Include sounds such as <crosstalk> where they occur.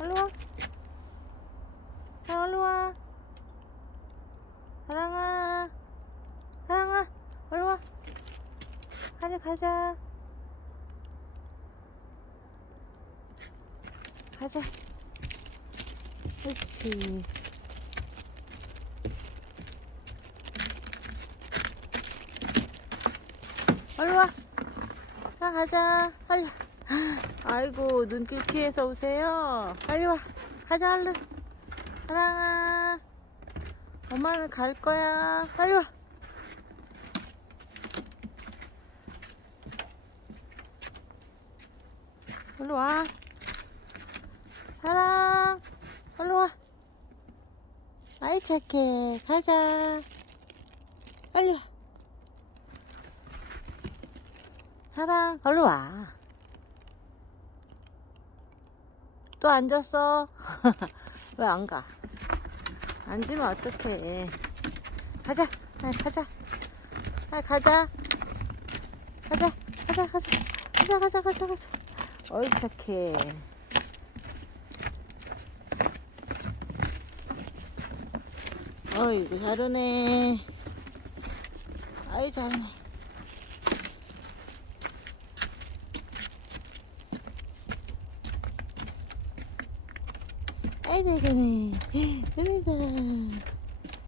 얼른 와. 사랑, 얼른 와. 사랑아. 사랑아, 얼른 와. 빨리 가자. 가자. 그렇지. 얼른 와. 사랑 가자. 빨리. 와. 아이고 눈길 피해서 오세요. 빨리 와. 가자 얼른. 사랑아. 엄마는 갈 거야. 빨리 와. 얼른 와. 사랑. 얼른 와. 아이 착해. 가자. 빨리 와. 사랑. 얼른 와. 또 앉았어. <laughs> 왜 안 가? 앉으면 어떡해. 가자. 가자. 가자. 가자. 가자. 가자. 가자. 가자. 가자. 가자. 어이 착해. 어이구 잘하네. 아이 잘하네. あいだから、海だ。